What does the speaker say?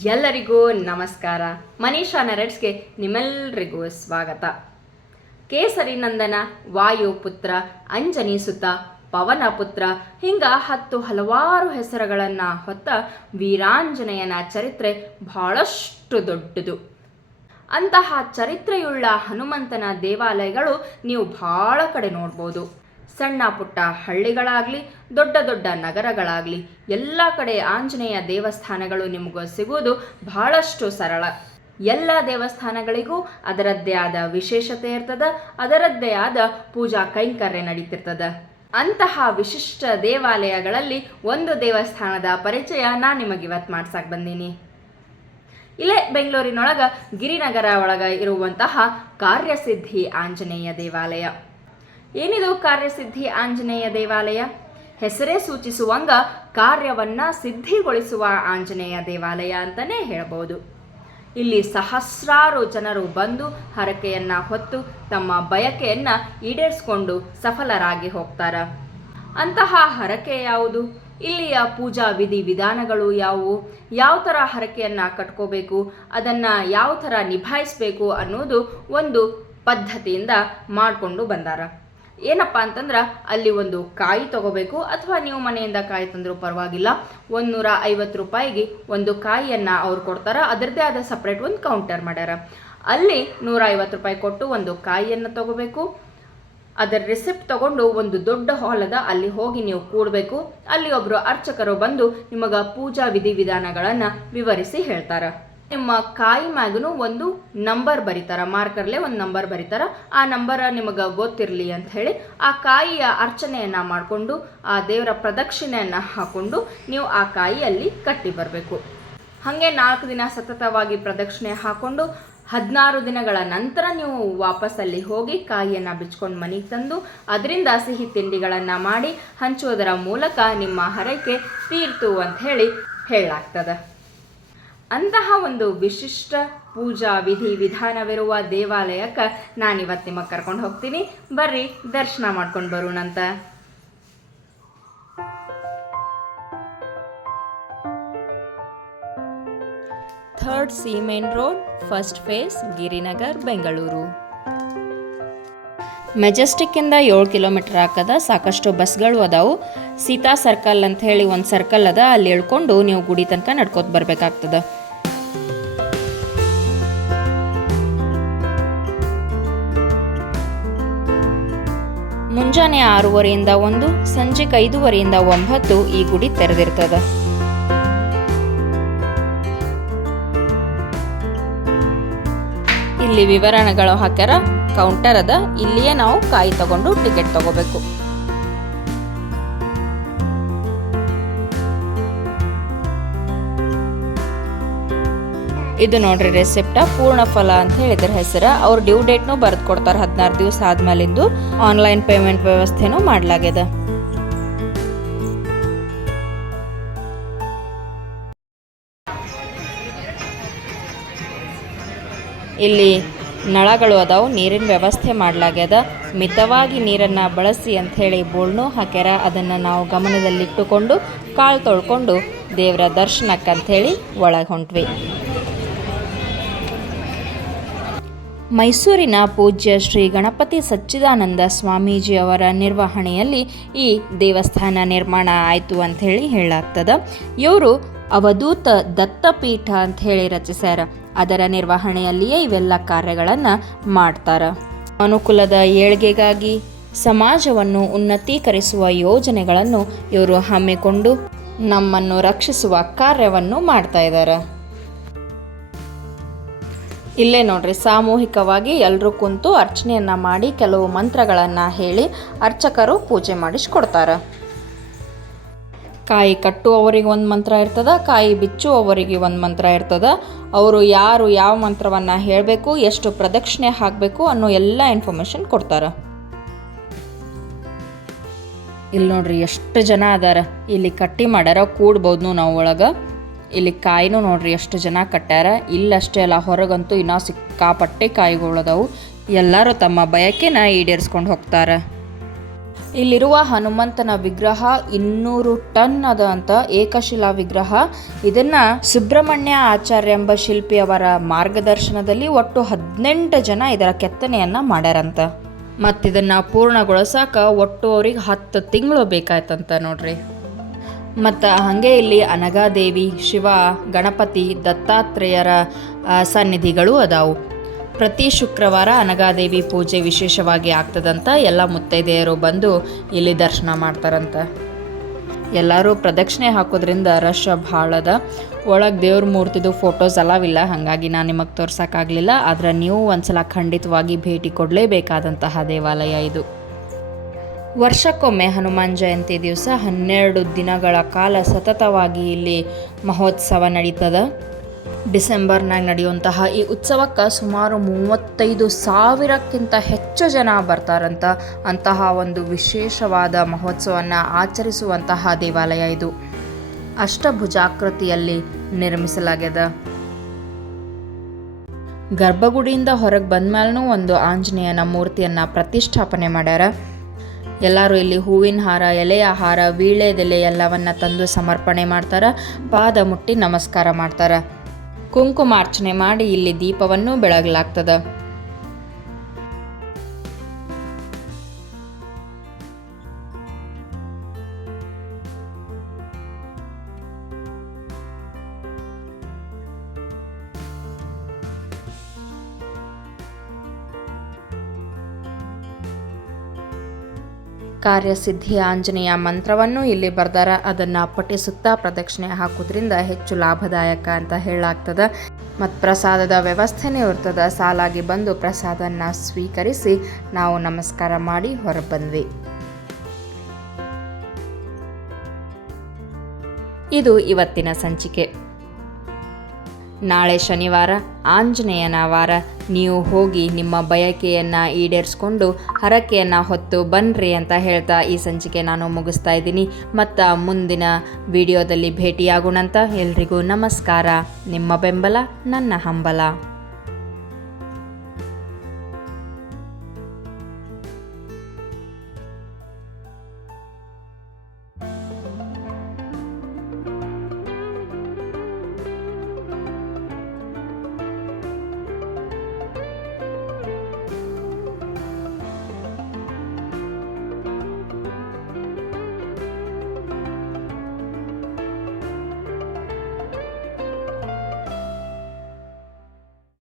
ಎಲ್ಲರಿಗೂ ನಮಸ್ಕಾರ. ಮನೀಷಾ ನರೆಡ್ಸ್ಗೆ ನಿಮ್ಮೆಲ್ಲರಿಗೂ ಸ್ವಾಗತ. ಕೇಸರಿ ನಂದನ, ವಾಯುಪುತ್ರ, ಅಂಜನಿ ಸುತ, ಪವನ ಪುತ್ರ ಹಿಂಗ ಹಲವಾರು ಹೆಸರುಗಳನ್ನು ಹೊತ್ತ ವೀರಾಂಜನೇಯನ ಚರಿತ್ರೆ ಬಹಳಷ್ಟು ದೊಡ್ಡದು. ಅಂತಹ ಚರಿತ್ರೆಯುಳ್ಳ ಹನುಮಂತನ ದೇವಾಲಯಗಳು ನೀವು ಬಹಳ ಕಡೆ ನೋಡ್ಬೋದು. ಸಣ್ಣ ಪುಟ್ಟ ಹಳ್ಳಿಗಳಾಗಲಿ, ದೊಡ್ಡ ದೊಡ್ಡ ನಗರಗಳಾಗಲಿ, ಎಲ್ಲ ಕಡೆ ಆಂಜನೇಯ ದೇವಸ್ಥಾನಗಳು ನಿಮಗೂ ಸಿಗುವುದು ಬಹಳಷ್ಟು ಸರಳ. ಎಲ್ಲ ದೇವಸ್ಥಾನಗಳಿಗೂ ಅದರದ್ದೇ ಆದ ವಿಶೇಷತೆ ಇರ್ತದ, ಅದರದ್ದೇ ಆದ ಪೂಜಾ ಕೈಂಕರ್ಯ ನಡೀತಿರ್ತದ. ಅಂತಹ ವಿಶಿಷ್ಟ ದೇವಾಲಯಗಳಲ್ಲಿ ಒಂದು ದೇವಸ್ಥಾನದ ಪರಿಚಯ ನಾನು ನಿಮಗೆ ಇವತ್ತು ಮಾಡ್ಸಕ್ಕೆ ಬಂದೀನಿ. ಇಲ್ಲೇ ಬೆಂಗಳೂರಿನೊಳಗೆ ಗಿರಿನಗರ ಒಳಗೆ ಇರುವಂತಹ ಕಾರ್ಯಸಿದ್ಧಿ ಆಂಜನೇಯ ದೇವಾಲಯ. ಏನಿದು ಕಾರ್ಯಸಿದ್ಧಿ ಆಂಜನೇಯ ದೇವಾಲಯ? ಹೆಸರೇ ಸೂಚಿಸುವಂಗ ಕಾರ್ಯವನ್ನ ಸಿದ್ಧಿಗೊಳಿಸುವ ಆಂಜನೇಯ ದೇವಾಲಯ ಅಂತಲೇ ಹೇಳ್ಬೋದು. ಇಲ್ಲಿ ಸಹಸ್ರಾರು ಜನರು ಬಂದು ಹರಕೆಯನ್ನ ಹೊತ್ತು ತಮ್ಮ ಬಯಕೆಯನ್ನ ಈಡೇರಿಸಿಕೊಂಡು ಸಫಲರಾಗಿ ಹೋಗ್ತಾರ. ಅಂತಹ ಹರಕೆ ಯಾವುದು? ಇಲ್ಲಿಯ ಪೂಜಾ ವಿಧಿ ವಿಧಾನಗಳು ಯಾವುವು? ಯಾವ ಥರ ಹರಕೆಯನ್ನು ಕಟ್ಕೋಬೇಕು, ಅದನ್ನು ಯಾವ ಥರ ನಿಭಾಯಿಸಬೇಕು ಅನ್ನೋದು ಒಂದು ಪದ್ಧತಿಯಿಂದ ಮಾಡಿಕೊಂಡು ಬಂದಾರ. ಏನಪ್ಪ ಅಂತಂದ್ರೆ ಅಲ್ಲಿ ಒಂದು ಕಾಯಿ ತಗೋಬೇಕು, ಅಥವಾ ನೀವು ಮನೆಯಿಂದ ಕಾಯಿ ತಂದರೂ ಪರವಾಗಿಲ್ಲ. 150 ರೂಪಾಯಿಗೆ ಒಂದು ಕಾಯಿಯನ್ನು ಅವ್ರು ಕೊಡ್ತಾರೆ. ಅದರದ್ದೇ ಆದ ಸಪ್ರೇಟ್ ಒಂದು ಕೌಂಟರ್ ಮಾಡ್ಯಾರ. ಅಲ್ಲಿ 150 ರೂಪಾಯಿ ಕೊಟ್ಟು ಒಂದು ಕಾಯಿಯನ್ನು ತಗೋಬೇಕು. ಅದರ ರಿಸಿಪ್ಟ್ ತಗೊಂಡು ಒಂದು ದೊಡ್ಡ ಹಾಲ್ ಅದ, ಅಲ್ಲಿ ಹೋಗಿ ನೀವು ಕೂಡಬೇಕು. ಅಲ್ಲಿ ಒಬ್ಬರು ಅರ್ಚಕರು ಬಂದು ನಿಮಗೆ ಪೂಜಾ ವಿಧಿ ವಿಧಾನಗಳನ್ನು ವಿವರಿಸಿ ಹೇಳ್ತಾರೆ. ನಿಮ್ಮ ಕಾಯಿ ಮ್ಯಾಗೂ ಒಂದು ನಂಬರ್ ಬರೀತಾರ, ಮಾರ್ಕರ್ಲೆ ಒಂದು ನಂಬರ್ ಬರೀತಾರ. ಆ ನಂಬರ್ ನಿಮಗೆ ಗೊತ್ತಿರಲಿ ಅಂತ ಹೇಳಿ ಆ ಕಾಯಿಯ ಅರ್ಚನೆಯನ್ನು ಮಾಡಿಕೊಂಡು ಆ ದೇವರ ಪ್ರದಕ್ಷಿಣೆಯನ್ನು ಹಾಕೊಂಡು ನೀವು ಆ ಕಾಯಿಯಲ್ಲಿ ಕಟ್ಟಿ ಬರಬೇಕು. ಹಾಗೆ 4 ದಿನ ಸತತವಾಗಿ ಪ್ರದಕ್ಷಿಣೆ ಹಾಕೊಂಡು 16 ದಿನಗಳ ನಂತರ ನೀವು ವಾಪಸ್ಸಲ್ಲಿ ಹೋಗಿ ಕಾಯಿಯನ್ನು ಬಿಚ್ಕೊಂಡು ಮನೆಗೆ ತಂದು ಅದರಿಂದ ಸಿಹಿ ತಿಂಡಿಗಳನ್ನು ಮಾಡಿ ಹಂಚುವುದರ ಮೂಲಕ ನಿಮ್ಮ ಹರಕೆ ತೀರ್ತು ಅಂತ ಹೇಳಲಾಗ್ತದೆ. ಅಂತಹ ಒಂದು ವಿಶಿಷ್ಟ ಪೂಜಾ ವಿಧಿ ವಿಧಾನವಿರುವ ದೇವಾಲಯಕ್ಕೆ ನಾನಿವತ್ತು ನಿಮಗೆ ಕರ್ಕೊಂಡು ಹೋಗ್ತೀನಿ. ಬರ್ರಿ ದರ್ಶನ ಮಾಡ್ಕೊಂಡು ಬರೋಣಂತ. Third C main road, first phase, Girinagar, Bengaluru. ಮೆಜೆಸ್ಟಿಕ್ಕಿಂದ 7 ಕಿಲೋಮೀಟರ್ ಹಾಕದ ಸಾಕಷ್ಟು ಬಸ್ಗಳು ಅದಾವು. ಸೀತಾ ಸರ್ಕಲ್ ಅಂತ ಹೇಳಿ ಒಂದು ಸರ್ಕಲ್ ಅದ, ಅಲ್ಲಿ ಇಳ್ಕೊಂಡು ನೀವು ಗುಡಿ ತನಕ ನಡ್ಕೋತ ಬರಬೇಕಾಗ್ತದ. ಮುಂಜಾನೆ 6:30ಯಿಂದ 1, ಸಂಜೆ 5:30ಯಿಂದ 9 ಈ ಗುಡಿ ತೆರೆದಿರ್ತದ. ಇಲ್ಲಿ ವಿವರಣೆಗಳು ಹಾಕ್ಯಾರ, ಕೌಂಟರ್ ಅದ, ಇಲ್ಲಿಯೇ ನಾವು ಕಾಯಿ ತಗೊಂಡು ಟಿಕೆಟ್ ತಗೋಬೇಕು. ಇದು ನೋಡ್ರಿ ರೆಸಿಪ್ಟ, ಪೂರ್ಣಫಲ ಅಂತ ಹೇಳಿದ್ರ ಹೆಸರ. ಅವ್ರ ಡ್ಯೂ ಡೇಟ್ನು ಬರೆದು ಕೊಡ್ತಾರೆ. 16 ದಿವಸ ಆದ್ಮೇಲಿಂದು ಆನ್ಲೈನ್ ಪೇಮೆಂಟ್ ವ್ಯವಸ್ಥೆನೂ ಮಾಡ್ಲಾಗ್ಯದ. ಇಲ್ಲಿ ನಳಗಳು ಅದಾವು, ನೀರಿನ ವ್ಯವಸ್ಥೆ ಮಾಡ್ಲಾಗ್ಯದ. ಮಿತವಾಗಿ ನೀರನ್ನು ಬಳಸಿ ಅಂಥೇಳಿ ಬೋರ್ಡ್ನು ಹಾಕ್ಯಾರ. ಅದನ್ನು ನಾವು ಗಮನದಲ್ಲಿಟ್ಟುಕೊಂಡು ಕಾಲು ತೊಳ್ಕೊಂಡು ದೇವರ ದರ್ಶನಕ್ಕಂಥೇಳಿ ಒಳಗೆ ಹೊಂಟ್ವಿ. ಮೈಸೂರಿನ ಪೂಜ್ಯ ಶ್ರೀ ಗಣಪತಿ ಸಚ್ಚಿದಾನಂದ ಸ್ವಾಮೀಜಿಯವರ ನಿರ್ವಹಣೆಯಲ್ಲಿ ಈ ದೇವಸ್ಥಾನ ನಿರ್ಮಾಣ ಆಯಿತು ಅಂಥೇಳಿ ಹೇಳಲಾಗ್ತದ. ಇವರು ಅವಧೂತ ದತ್ತಪೀಠ ಅಂಥೇಳಿ ರಚಿಸ್ಯಾರ. ಅದರ ನಿರ್ವಹಣೆಯಲ್ಲಿಯೇ ಇವೆಲ್ಲ ಕಾರ್ಯಗಳನ್ನು ಮಾಡ್ತಾರೆ. ಅನುಕೂಲದ ಏಳ್ಗೆಗಾಗಿ ಸಮಾಜವನ್ನು ಉನ್ನತೀಕರಿಸುವ ಯೋಜನೆಗಳನ್ನು ಇವರು ಹಮ್ಮಿಕೊಂಡು ನಮ್ಮನ್ನು ರಕ್ಷಿಸುವ ಕಾರ್ಯವನ್ನು ಮಾಡ್ತಾ ಇದ್ದಾರೆ. ಇಲ್ಲೇ ನೋಡ್ರಿ, ಸಾಮೂಹಿಕವಾಗಿ ಎಲ್ಲರೂ ಕುಂತು ಅರ್ಚನೆಯನ್ನು ಮಾಡಿ ಕೆಲವು ಮಂತ್ರಗಳನ್ನು ಹೇಳಿ ಅರ್ಚಕರು ಪೂಜೆ ಮಾಡಿಸ್ಕೊಡ್ತಾರೆ. ಕಾಯಿ ಕಟ್ಟುವವರಿಗೆ ಒಂದು ಮಂತ್ರ ಇರ್ತದ, ಕಾಯಿ ಬಿಚ್ಚುವವರಿಗೆ ಒಂದು ಮಂತ್ರ ಇರ್ತದ. ಅವರು ಯಾರು ಯಾವ ಮಂತ್ರವನ್ನು ಹೇಳಬೇಕು, ಎಷ್ಟು ಪ್ರದಕ್ಷಿಣೆ ಹಾಕಬೇಕು ಅನ್ನೋ ಎಲ್ಲ ಇನ್ಫಾರ್ಮೇಷನ್ ಕೊಡ್ತಾರೆ. ಇಲ್ಲಿ ನೋಡ್ರಿ ಎಷ್ಟು ಜನ ಅದಾರ. ಇಲ್ಲಿ ಕಟ್ಟಿ ಮಾಡ್ಯಾರ, ಕೂಡ್ಬೋದು ನಾವು ಒಳಗೆ. ಇಲ್ಲಿ ಕಾಯಿನೂ ನೋಡ್ರಿ ಎಷ್ಟು ಜನ ಕಟ್ಟ್ಯಾರ. ಇಲ್ಲಷ್ಟೇ ಅಲ್ಲ, ಹೊರಗಂತೂ ಇನ್ನೂ ಸಿಕ್ಕಾಪಟ್ಟೆ ಕಾಯಿಗಳದಾವು. ಎಲ್ಲರೂ ತಮ್ಮ ಬಯಕೆನ ಈಡೇರಿಸ್ಕೊಂಡು ಹೋಗ್ತಾರೆ. ಇಲ್ಲಿರುವ ಹನುಮಂತನ ವಿಗ್ರಹ 200 ಟನ್ ಅದ ಅಂತ, ಏಕಶಿಲಾ ವಿಗ್ರಹ. ಇದನ್ನ ಸುಬ್ರಹ್ಮಣ್ಯ ಆಚಾರ್ಯ ಎಂಬ ಶಿಲ್ಪಿಯವರ ಮಾರ್ಗದರ್ಶನದಲ್ಲಿ ಒಟ್ಟು 18 ಜನ ಇದರ ಕೆತ್ತನೆಯನ್ನ ಮಾಡ್ಯಾರಂತ. ಮತ್ತಿದನ್ನ ಪೂರ್ಣಗೊಳಿಸಾಕ ಒಟ್ಟು ಅವ್ರಿಗೆ 10 ತಿಂಗಳು ಬೇಕಾಯ್ತಂತ ನೋಡ್ರಿ. ಮತ್ತು ಹಾಗೆ ಇಲ್ಲಿ ಅನಘಾದೇವಿ, ಶಿವ, ಗಣಪತಿ, ದತ್ತಾತ್ರೇಯರ ಸನ್ನಿಧಿಗಳು ಅದಾವು. ಪ್ರತಿ ಶುಕ್ರವಾರ ಅನಘಾದೇವಿ ಪೂಜೆ ವಿಶೇಷವಾಗಿ ಆಗ್ತದಂತ. ಎಲ್ಲ ಮುತ್ತೈದೆಯರು ಬಂದು ಇಲ್ಲಿ ದರ್ಶನ ಮಾಡ್ತಾರಂತ. ಎಲ್ಲರೂ ಪ್ರದಕ್ಷಿಣೆ ಹಾಕೋದ್ರಿಂದ ರಶ್ ಭಾಳ ಅದ. ಒಳಗೆ ದೇವ್ರ ಮೂರ್ತಿದು ಫೋಟೋಸ್ ಅಲಾವಿಲ್ಲ, ಹಾಗಾಗಿ ನಾನು ನಿಮಗೆ ತೋರ್ಸೋಕ್ಕಾಗಲಿಲ್ಲ. ಆದರೆ ನೀವು ಒಂದ್ಸಲ ಖಂಡಿತವಾಗಿ ಭೇಟಿ ಕೊಡಲೇಬೇಕಾದಂತಹ ದೇವಾಲಯ ಇದು. ವರ್ಷಕ್ಕೊಮ್ಮೆ ಹನುಮಾನ್ ಜಯಂತಿ ದಿವಸ 12 ದಿನಗಳ ಕಾಲ ಸತತವಾಗಿ ಇಲ್ಲಿ ಮಹೋತ್ಸವ ನಡೀತದ. ಡಿಸೆಂಬರ್ನಾಗ ನಡೆಯುವಂತಹ ಈ ಉತ್ಸವಕ್ಕೆ ಸುಮಾರು 35,000ಕ್ಕಿಂತ ಹೆಚ್ಚು ಜನ ಬರ್ತಾರಂತ. ಅಂತಹ ಒಂದು ವಿಶೇಷವಾದ ಮಹೋತ್ಸವವನ್ನು ಆಚರಿಸುವಂತಹ ದೇವಾಲಯ ಇದು. ಅಷ್ಟಭುಜಾಕೃತಿಯಲ್ಲಿ ನಿರ್ಮಿಸಲಾಗ್ಯದ. ಗರ್ಭಗುಡಿಯಿಂದ ಹೊರಗೆ ಬಂದ ಮೇಲೂ ಒಂದು ಆಂಜನೇಯನ ಮೂರ್ತಿಯನ್ನು ಪ್ರತಿಷ್ಠಾಪನೆ ಮಾಡ್ಯಾರ. ಎಲ್ಲರೂ ಇಲ್ಲಿ ಹೂವಿನ ಹಾರ, ಎಲೆಯ ಹಾರ, ವೀಳ್ಯದೆಲೆ ಎಲ್ಲವನ್ನ ತಂದು ಸಮರ್ಪಣೆ ಮಾಡ್ತಾರೆ. ಪಾದ ಮುಟ್ಟಿ ನಮಸ್ಕಾರ ಮಾಡ್ತಾರೆ. ಕುಂಕುಮಾರ್ಚನೆ ಮಾಡಿ ಇಲ್ಲಿ ದೀಪವನ್ನು ಬೆಳಗಲಾಗ್ತದೆ. ಕಾರ್ಯಸಿದ್ಧಿ ಆಂಜನೇಯ ಮಂತ್ರವನ್ನು ಇಲ್ಲಿ ಬರ್ದಾರ. ಅದನ್ನು ಪಠಿಸುತ್ತಾ ಪ್ರದಕ್ಷಿಣೆ ಹಾಕೋದ್ರಿಂದ ಹೆಚ್ಚು ಲಾಭದಾಯಕ ಅಂತ ಹೇಳಲಾಗ್ತದೆ. ಮತ್ತು ಪ್ರಸಾದದ ವ್ಯವಸ್ಥೆನೇ ಇರ್ತದೆ. ಸಾಲಾಗಿ ಬಂದು ಪ್ರಸಾದನ ಸ್ವೀಕರಿಸಿ ನಾವು ನಮಸ್ಕಾರ ಮಾಡಿ ಹೊರಬಂದ್ವಿ. ಇದು ಇವತ್ತಿನ ಸಂಚಿಕೆ. ನಾಳೆ ಶನಿವಾರ ಆಂಜನೇಯನ ವಾರ. ನೀವು ಹೋಗಿ ನಿಮ್ಮ ಬಯಕೆಯನ್ನು ಈಡೇರಿಸ್ಕೊಂಡು ಹರಕೆಯನ್ನು ಹೊತ್ತು ಬನ್ನಿರಿ ಅಂತ ಹೇಳ್ತಾ ಈ ಸಂಚಿಕೆ ನಾನು ಮುಗಿಸ್ತಾ ಇದ್ದೀನಿ. ಮತ್ತು ಮುಂದಿನ ವಿಡಿಯೋದಲ್ಲಿ ಭೇಟಿಯಾಗೋಣಂತ. ಎಲ್ರಿಗೂ ನಮಸ್ಕಾರ. ನಿಮ್ಮ ಬೆಂಬಲ ನನ್ನ ಹಂಬಲ.